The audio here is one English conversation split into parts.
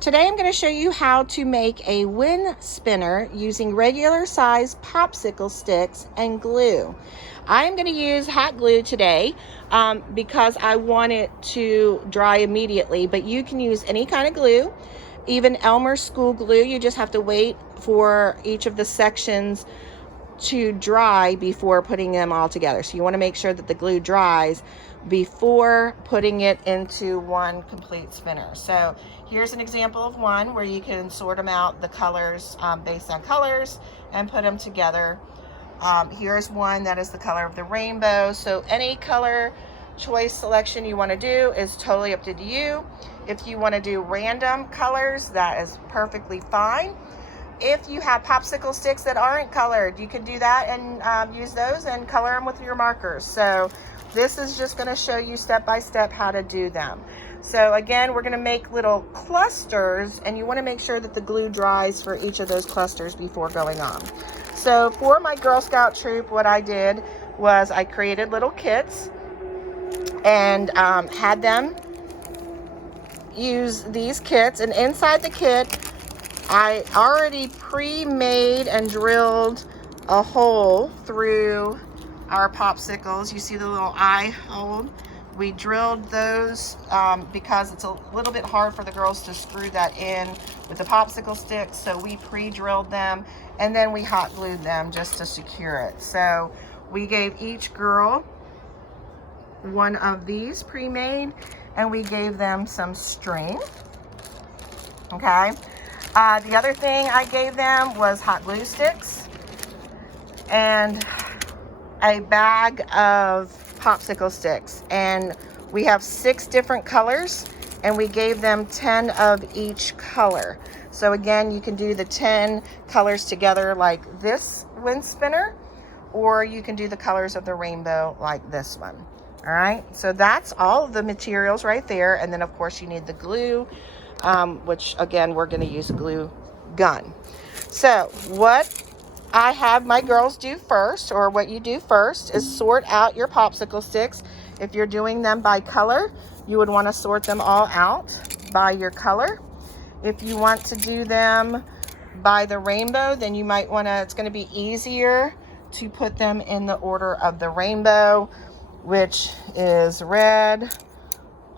Today I'm going to show you how to make a wind spinner using regular size popsicle sticks and glue. I'm going to use hot glue today because I want it to dry immediately, but you can use any kind of glue, even Elmer's school glue. You just have to wait for each of the sections to dry before putting them all together. So you want to make sure that the glue dries before putting it into one complete spinner. So here's an example of one where you can sort them out, the colors based on colors, and put them together. Here's one that is the color of the rainbow. So any color choice selection you want to do is totally up to you. If you want to do random colors, that is perfectly fine. If you have popsicle sticks that aren't colored, you can do that and use those and color them with your markers. So this is just going to show you step by step how to do them. So again, we're going to make little clusters, and you want to make sure that the glue dries for each of those clusters before going on. So for my Girl Scout troop, what I did was I created little kits and had them use these kits, and inside the kit I already pre-made and drilled a hole through our popsicles. You see the little eye hole? We drilled those because it's a little bit hard for the girls to screw that in with the popsicle sticks. So we pre-drilled them and then we hot glued them just to secure it. So we gave each girl one of these pre-made, and we gave them some string. Okay. The other thing I gave them was hot glue sticks and a bag of popsicle sticks. And we have 6 different colors, and we gave them 10 of each color. So again, you can do the 10 colors together like this wind spinner, or you can do the colors of the rainbow like this one. All right, so that's all of the materials right there. And then of course you need the glue, which again, we're going to use a glue gun. So what I have my girls do first, or what you do first, is sort out your popsicle sticks. If you're doing them by color, you would want to sort them all out by your color. If you want to do them by the rainbow, then you might want to, it's going to be easier to put them in the order of the rainbow, which is red,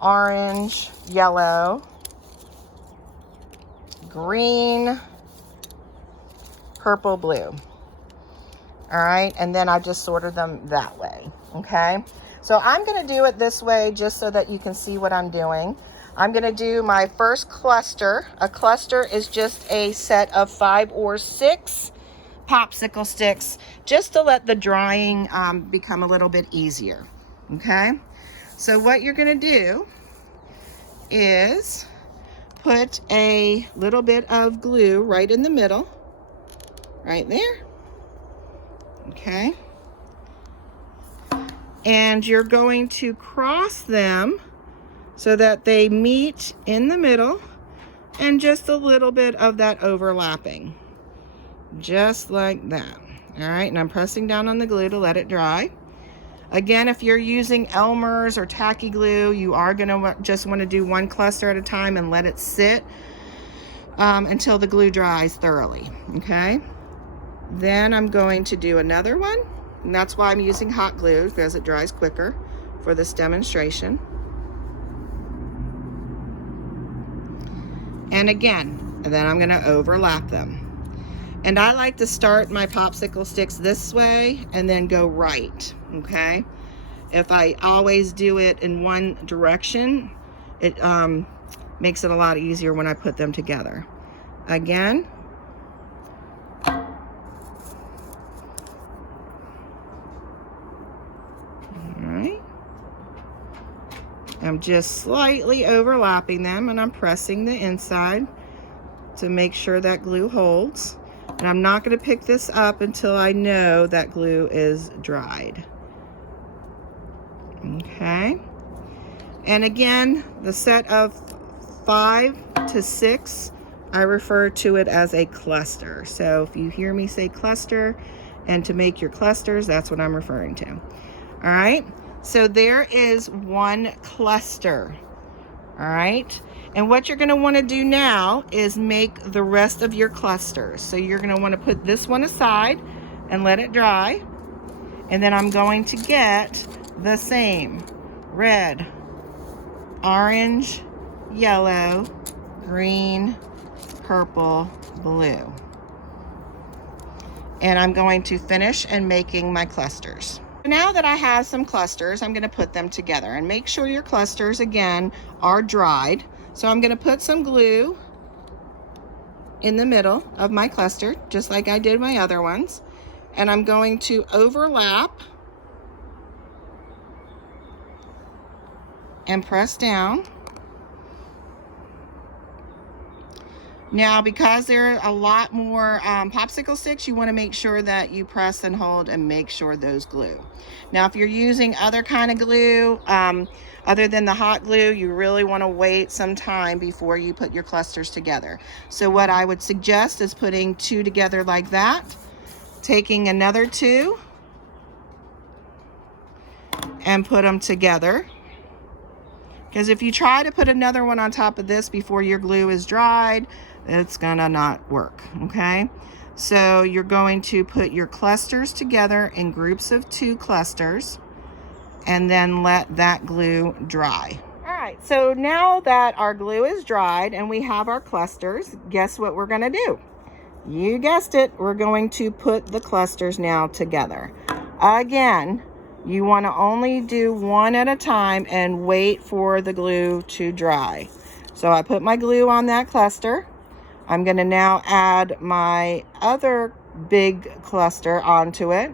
orange, yellow, green, purple, blue. All right, and then I just sorted them that way. Okay, so I'm going to do it this way just so that you can see what I'm doing. I'm going to do my first cluster. A cluster is just a set of 5 or 6 popsicle sticks, just to let the drying become a little bit easier. Okay, so what you're going to do is put a little bit of glue right in the middle, right there. Okay, and you're going to cross them so that they meet in the middle, and just a little bit of that overlapping, just like that. All right, and I'm pressing down on the glue to let it dry. Again, if you're using Elmer's or tacky glue, you are going to just want to do one cluster at a time and let it sit until the glue dries thoroughly. Okay, then I'm going to do another one, and that's why I'm using hot glue, because it dries quicker for this demonstration. And again, and then I'm going to overlap them. And I like to start my popsicle sticks this way and then go right. Okay, if I always do it in one direction, it makes it a lot easier when I put them together. Again, all right, I'm just slightly overlapping them, and I'm pressing the inside to make sure that glue holds. And I'm not going to pick this up until I know that glue is dried. Okay, and again, the set of 5 to 6, I refer to it as a cluster. So if you hear me say cluster, and to make your clusters, that's what I'm referring to. All right, so there is one cluster. All right, And what you're going to want to do now is make the rest of your clusters. So you're going to want to put this one aside and let it dry. And then I'm going to get the same red, orange, yellow, green, purple, blue. And I'm going to finish and making my clusters. Now that I have some clusters, I'm going to put them together, and make sure your clusters again are dried. So I'm going to put some glue in the middle of my cluster, just like I did my other ones. And I'm going to overlap and press down. Now, because there are a lot more popsicle sticks, you want to make sure that you press and hold and make sure those glue. Now, if you're using other kind of glue, other than the hot glue, you really want to wait some time before you put your clusters together. So what I would suggest is putting 2 together like that, taking another 2 and put them together. Because if you try to put another one on top of this before your glue is dried, it's gonna not work, okay? So you're going to put your clusters together in groups of 2 clusters and then let that glue dry. All right, so now that our glue is dried and we have our clusters, guess what we're gonna do? You guessed it, we're going to put the clusters now together. Again, you want to only do one at a time and wait for the glue to dry. So I put my glue on that cluster. I'm going to now add my other big cluster onto it,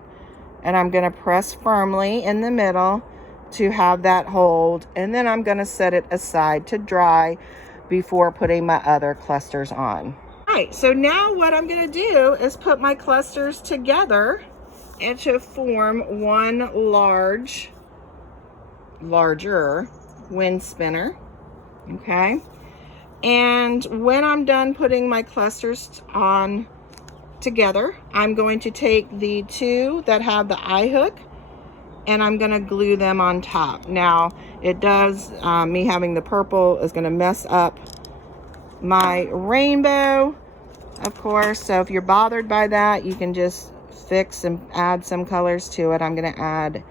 and I'm going to press firmly in the middle to have that hold, and then I'm going to set it aside to dry before putting my other clusters on. All right, so now what I'm going to do is put my clusters together and to form one larger wind spinner, okay? And when I'm done putting my clusters on together, I'm going to take the 2 that have the eye hook and I'm gonna glue them on top. Now, it does, me having the purple is gonna mess up my rainbow, of course, so if you're bothered by that, you can just fix and add some colors to it. I'm going to add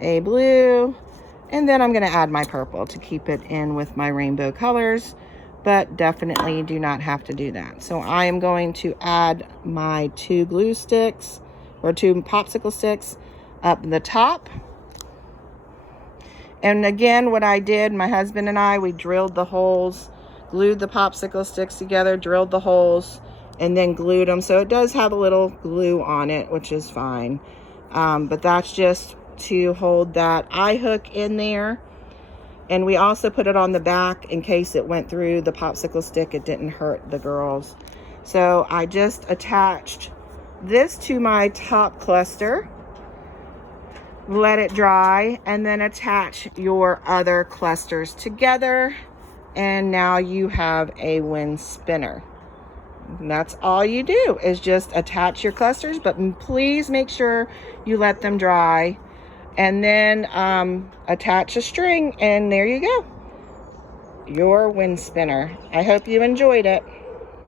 a blue, and then I'm going to add my purple to keep it in with my rainbow colors, but definitely do not have to do that. So I am going to add my 2 glue sticks or 2 popsicle sticks up the top. And again, what I did, my husband and I, we drilled the holes, glued the popsicle sticks together, drilled the holes, and then glued them. So it does have a little glue on it, which is fine. But that's just to hold that eye hook in there. And we also put it on the back in case it went through the popsicle stick. It didn't hurt the girls. So I just attached this to my top cluster, let it dry, and then attach your other clusters together. And now you have a wind spinner. And that's all you do is just attach your clusters, but please make sure you let them dry, and then attach a string, and there you go, your wind spinner. I hope you enjoyed it.